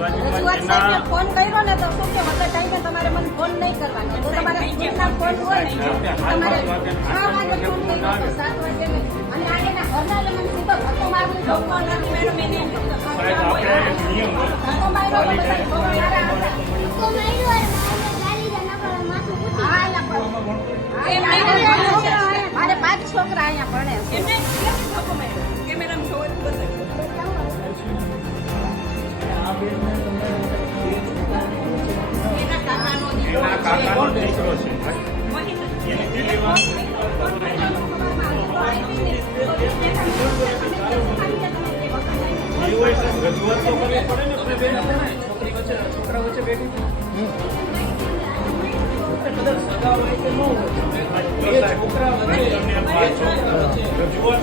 રજૂઆત સાહેબને ફોન કર્યો ને તો શું કે વગર ટાઈમે તમારે મને ફોન નહીં કરવાનો. તમારે સ્કૂલના ફોન હોય ને તમારે છ વાગે ફોન કર્યો તો સાત વાગે નહીં. અને આ એના ઘરના એટલે સીધો ધક્કો મારીને ધક્કો નથી માર્યો એને એમ કીધું, સાહેબ આપણે નિયમ ધક્કો માર્યો તો બધા છોકરા મારા હતા. છોકરી વચ્ચે વાત છોકરા વચ્ચે રજૂઆત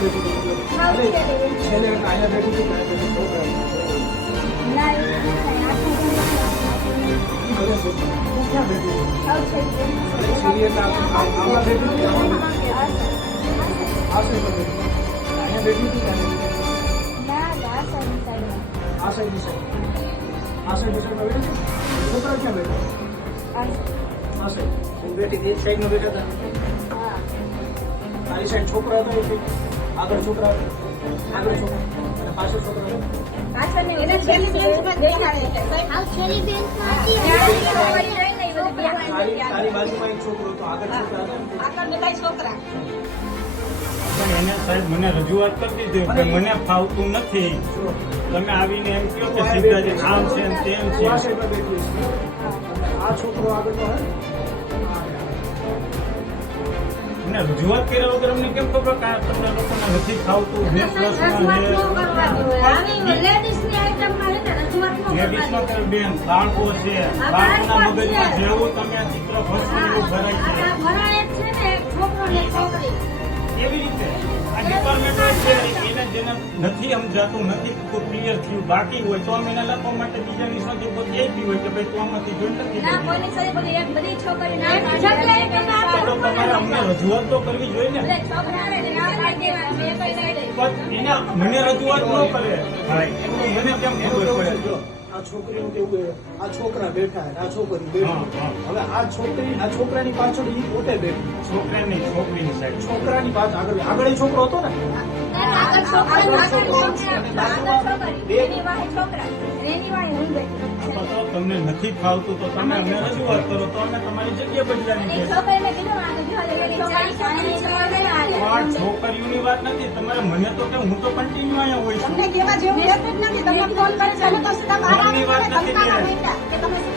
ક્યાં બેઠી હતી? અરે, છેલ્લે અહીંયા બેઠી હતી ત્યાં બેઠી છોકરા અરે, છોકરી. ક્યાં બેઠી હતી? અરે, સીરી એટલે આ- આ- આમાં બેઠી હતી આમાં બેઠી હતી. આ સાઈડ પર બેઠી હતી. અહીંયા બેઠી હતી ત્યાં બેઠી હતી. આ સાઈડની સાઈડ આ સાઈડની સાઈડમાં બેઠી હતી છોકરા ક્યાં બેઠા આ સાઈડ હું બેઠી હતી એક સાઈડમાં આગળ છોકરા આગળ છોકરા અને પાછળ છોકરા. એને છેલ્લી બેન્ચમાં જ બેસાડે છે. તારી તારી બાજુમાં એક છોકરો હતો આગળ છોકરા આગળ બધા છોકરા? પણ એને સાહેબ મને રજૂઆત કરી દીધી કે મને ફાવતું નથી. તમે આવીને એમ કહો કે સીધા આમ છે તેમ છે. આ છોકરો આગળ તો હે મને રજૂઆત કર્યા વગર અમને કેમ ખબર? કે તમને લોકોને નથી ખાવતું પ્લસમાં લેડીઝમાં તો બેન બાળકો છે. બાળકોના મગજમાં જેવું તમે ચિત્ર ભસવું ભરાય છે. નથી સમજાતું નથી ક્લિયર થયું. બાકી હોય તો અમે એને લખવા માટે બીજાની સાથે પોતે આપી હોય કે ભાઈ તું આમાંથી જોઈ નથી ના કરી. કોઈની સાથે બોલી એક બધી છોકરી તો તમારે અમને રજૂઆત તો કરવી જોઈએ ને. એને મને રજૂઆત ન કરે. મને કેમ એવું ખબર પડે? આ છોકરીનું કેવું આ છોકરા બેઠા આ છોકરી બેઠી હવે આ છોકરી આ છોકરાની પાછળ એ પોતે બેઠી છોકરાની છોકરીની સાઈડ છોકરાની પાછળ આગળ આગળ છોકરો હતો ને? તમને નથી ફાવતું તો તમે અમને રજૂઆત કરો? તો અમે તમારી જગ્યા બદલાવી એ એ. છોકરીઓની વાત નથી. તમારે મને તો કે હું તો કન્ટિન્યુ અહીંયા હોય છું. ફોનની વાત નથી તમે એ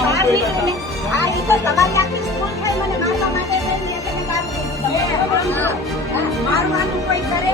બહાર નીકળો આ તો તમારી આખી સ્કૂલ થઈ મને મારવા માટે મારવાનું કોઈ કરે